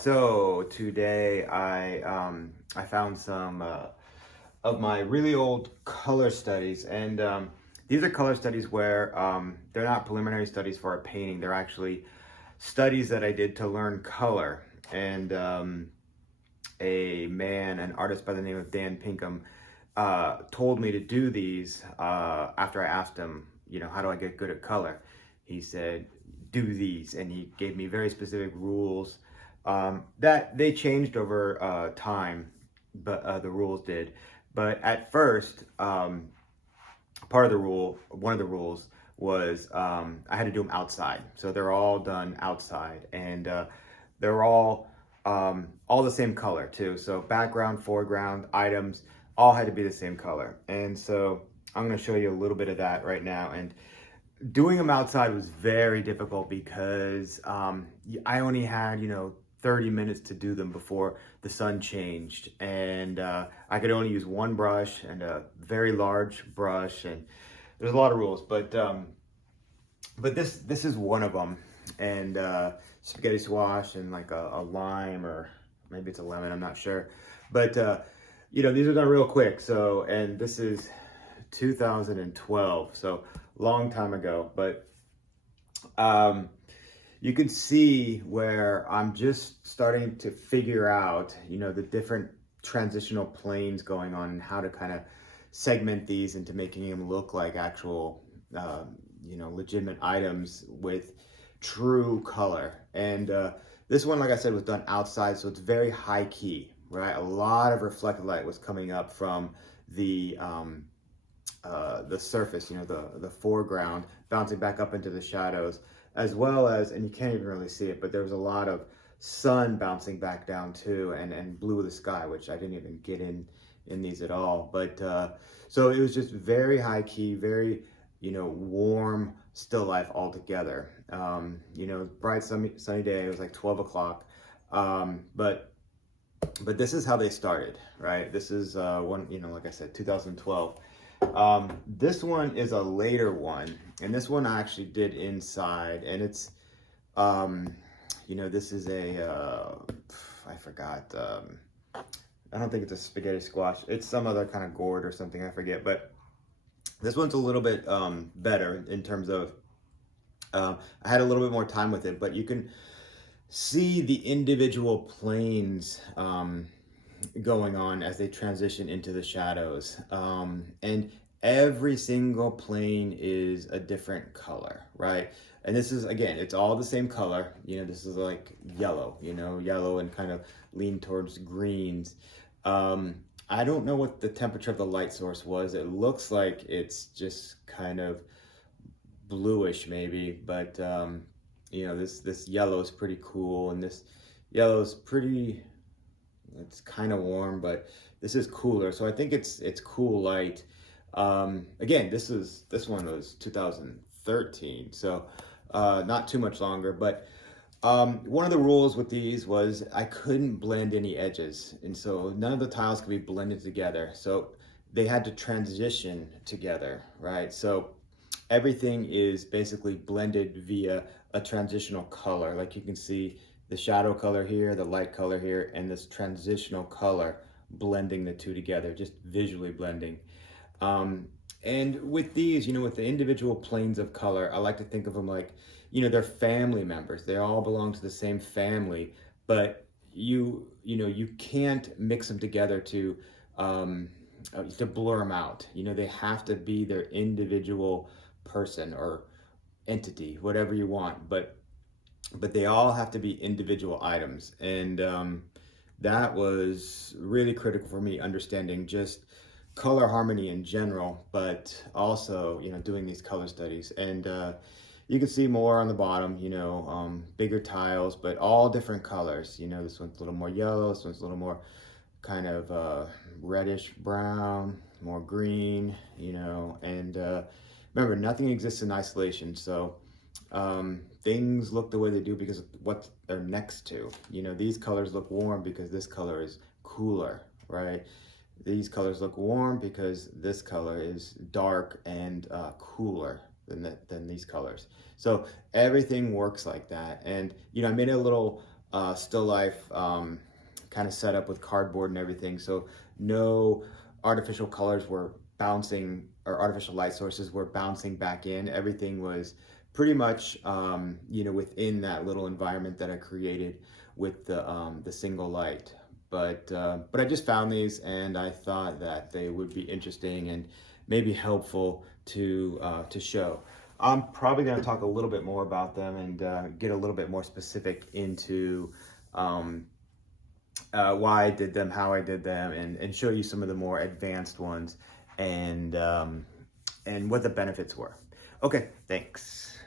So today I found some of my really old color studies, and these are color studies where they're not preliminary studies for a painting. They're actually studies that I did to learn color. And an artist by the name of Dan Pinkham, told me to do these after I asked him, how do I get good at color? He said, do these, and he gave me very specific rules that they changed over time, but the rules did. But at first, one of the rules was I had to do them outside. So they're all done outside, and they're all the same color too. So background, foreground, items, all had to be the same color. And so I'm going to show you a little bit of that right now. And doing them outside was very difficult because I only had 30 minutes to do them before the sun changed, and I could only use one brush and a very large brush, and there's a lot of rules, but this is one of them. And spaghetti squash and like a lime, or maybe it's a lemon, I'm not sure, but these are done real quick. So, and this is 2012, so long time ago, but you can see where I'm just starting to figure out, the different transitional planes going on and how to kind of segment these into making them look like actual, legitimate items with true color. And this one, like I said, was done outside, so it's very high key, right? A lot of reflected light was coming up from the surface, the foreground, bouncing back up into the shadows, as well as, and you can't even really see it, but there was a lot of sun bouncing back down too, and blue of the sky, which I didn't even get in these at all. But so it was just very high key, very warm still life altogether. Bright sunny day. It was like 12 o'clock. But this is how they started, right? This is one, like I said, 2012. This one is a later one, and this one I actually did inside, and it's this is I forgot, I don't think it's a spaghetti squash, it's some other kind of gourd or something, I forget, but this one's a little bit better in terms of I had a little bit more time with it, but you can see the individual planes going on as they transition into the shadows, and every single plane is a different color, right? And this is, again, it's all the same color. This is like yellow, yellow and kind of lean towards greens. I don't know what the temperature of the light source was. It looks like it's just kind of bluish maybe, but this yellow is pretty cool, and this yellow is pretty, it's kind of warm, but this is cooler. So I think it's cool light. Again, this one was 2013, so not too much longer. But one of the rules with these was I couldn't blend any edges, and so none of the tiles could be blended together. So they had to transition together, right? So everything is basically blended via a transitional color. Like you can see the shadow color here, the light color here, and this transitional color blending the two together, just visually blending. And with these, with the individual planes of color, I like to think of them like, they're family members. They all belong to the same family, but you can't mix them together to blur them out. They have to be their individual person or entity, whatever you want, but they all have to be individual items. And that was really critical for me, understanding just color harmony in general, but also doing these color studies. And you can see more on the bottom, bigger tiles, but all different colors. This one's a little more yellow, this one's a little more kind of reddish brown, more green, and remember, nothing exists in isolation. So things look the way they do because of what they're next to. These colors look warm because this color is cooler, right? These colors look warm because this color is dark and cooler than these colors. So everything works like that. And I made a little still life kind of set up with cardboard and everything. So no artificial colors were bouncing, or artificial light sources were bouncing back in. Everything was pretty much, within that little environment that I created with the single light. But I just found these, and I thought that they would be interesting and maybe helpful to show. I'm probably going to talk a little bit more about them and get a little bit more specific into why I did them, how I did them, and show you some of the more advanced ones and what the benefits were. Okay, thanks.